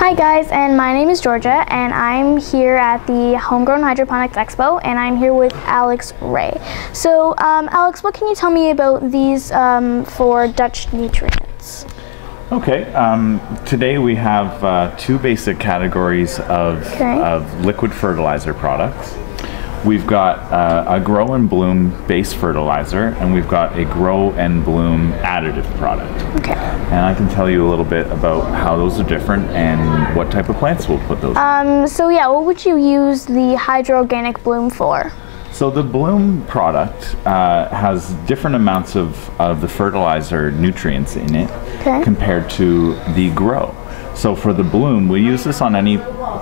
Hi guys, and my name is Georgia, and I'm here at the Homegrown Hydroponics Expo, and I'm here with Alex Ray. So, Alex, what can you tell me about these for Dutch nutrients? Okay, today we have two basic categories of liquid fertilizer products. We've got a Grow and Bloom base fertilizer, and we've got a Grow and Bloom additive product. Okay. And I can tell you a little bit about how those are different and what type of plants we'll put those in. So yeah, what would you use the Hydro-Organic Bloom for? So the Bloom product has different amounts of the fertilizer nutrients in it compared to the Grow. So for the Bloom, we use this on any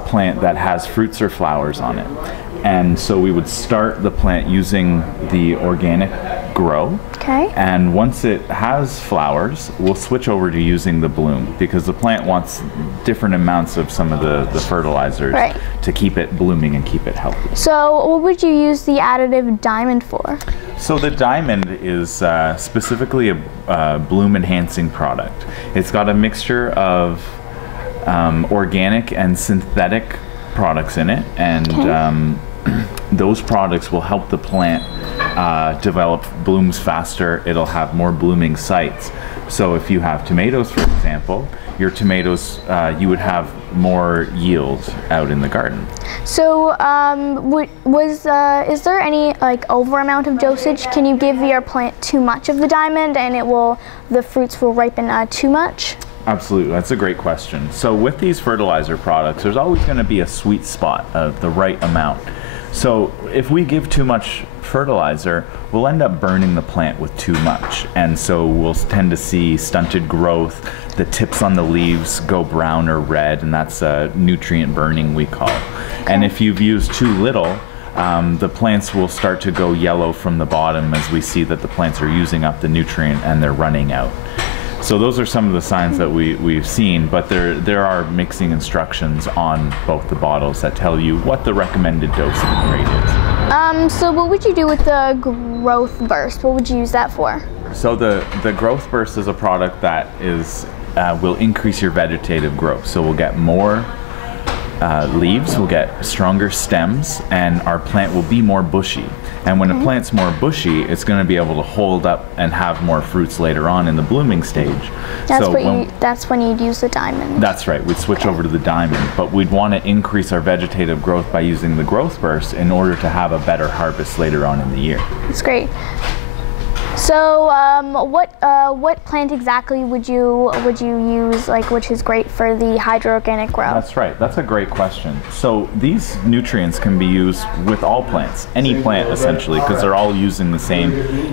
plant that has fruits or flowers on it. And so we would start the plant using the organic Grow. Okay. And once it has flowers, we'll switch over to using the Bloom because the plant wants different amounts of some of the fertilizers to keep it blooming and keep it healthy. So what would you use the additive Diamond for? So the Diamond is specifically a bloom enhancing product. It's got a mixture of organic and synthetic products in it, and those products will help the plant develop blooms faster. It'll have more blooming sites. So if you have tomatoes, for example, your tomatoes, you would have more yield out in the garden. So is there any over amount of dosage? Can you give your plant too much of the Diamond and the fruits will ripen too much? Absolutely, that's a great question. So with these fertilizer products, there's always going to be a sweet spot of the right amount. So if we give too much fertilizer, we'll end up burning the plant with too much. And so we'll tend to see stunted growth, the tips on the leaves go brown or red, and that's nutrient burning, we call. And if you've used too little, the plants will start to go yellow from the bottom as we see that the plants are using up the nutrient and they're running out. So those are some of the signs that we've seen, but there are mixing instructions on both the bottles that tell you what the recommended dosing rate is. So what would you do with the Growth Burst? What would you use that for? So the Growth Burst is a product that will increase your vegetative growth. So we'll get more leaves, we'll get stronger stems, and our plant will be more bushy. And when a plant's more bushy, it's going to be able to hold up and have more fruits later on in the blooming stage. That's when you'd use the Diamond. That's right, we'd switch over to the Diamond, but we'd want to increase our vegetative growth by using the Growth Burst in order to have a better harvest later on in the year. That's great. So what plant exactly would you use, which is great for the Hydro-Organic Grow? That's right, that's a great question. So these nutrients can be used with all plants, any plant essentially, because they're all using the same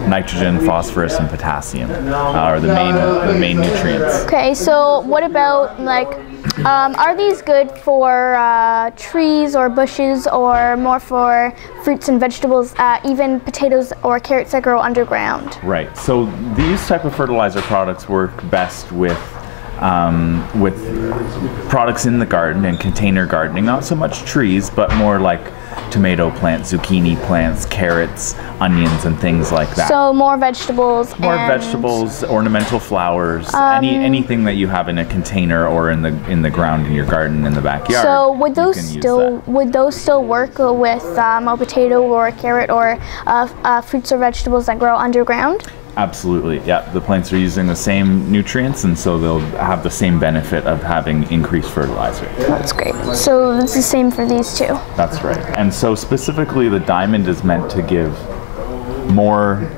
nitrogen, phosphorus, and potassium, are the main nutrients. Okay, so what about are these good for trees or bushes, or more for fruits and vegetables, even potatoes or carrots that grow underground? Right. So these type of fertilizer products work best with products in the garden and container gardening. Not so much trees, but more like tomato plants, zucchini plants, carrots, onions, and things like that. So more vegetables. More vegetables, ornamental flowers, anything that you have in a container or in the ground in your garden in the backyard. So would those still work with a potato or a carrot or fruits or vegetables that grow underground? Absolutely, yeah. The plants are using the same nutrients, and so they'll have the same benefit of having increased fertilizer. That's great. So it's the same for these two. That's right. And so specifically, the Diamond is meant to give more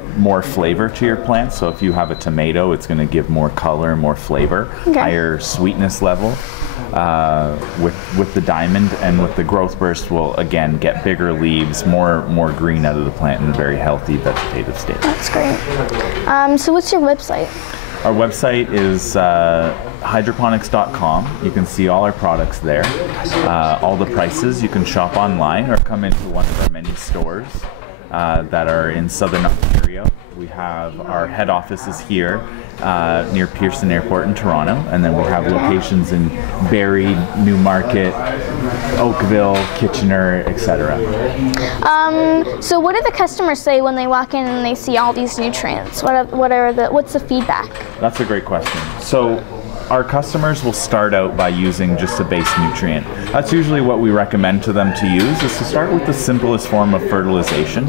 flavor to your plant. So if you have a tomato, it's going to give more color, more flavor, higher sweetness level. With the Diamond, and with the Growth Burst, will again get bigger leaves, more green out of the plant in a very healthy vegetative state. That's great. So what's your website? Our website is hydroponics.com. You can see all our products there, all the prices. You can shop online or come into one of our many stores that are in Southern Ontario. We have our head offices here near Pearson Airport in Toronto, and then we have locations in Barrie, Newmarket, Oakville, Kitchener, etc. So what do the customers say when they walk in and they see all these nutrients? What's the feedback? That's a great question. So our customers will start out by using just a base nutrient. That's usually what we recommend to them to use, is to start with the simplest form of fertilization.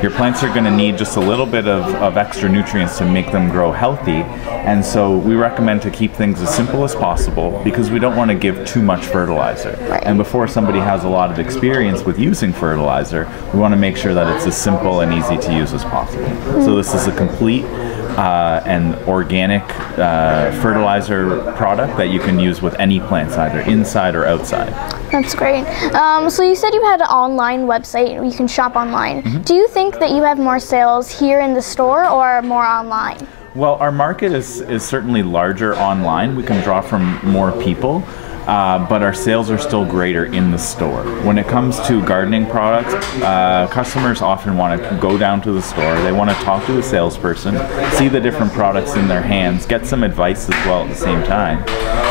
Your plants are going to need just a little bit of extra nutrients to make them grow healthy, and so we recommend to keep things as simple as possible because we don't want to give too much fertilizer. Right. And before somebody has a lot of experience with using fertilizer, we want to make sure that it's as simple and easy to use as possible. So this is a complete and organic fertilizer product that you can use with any plants, either inside or outside. That's great. So you said you had an online website, you can shop online. Mm-hmm. Do you think that you have more sales here in the store or more online? Well, our market is certainly larger online. We can draw from more people. But our sales are still greater in the store. When it comes to gardening products, customers often want to go down to the store. They want to talk to a salesperson, see the different products in their hands, get some advice as well at the same time.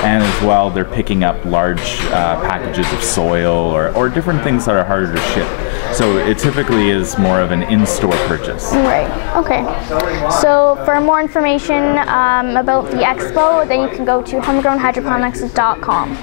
And as well, they're picking up large packages of soil or different things that are harder to ship. So it typically is more of an in-store purchase. Right, okay. So for more information about the expo, then you can go to homegrownhydroponics.com.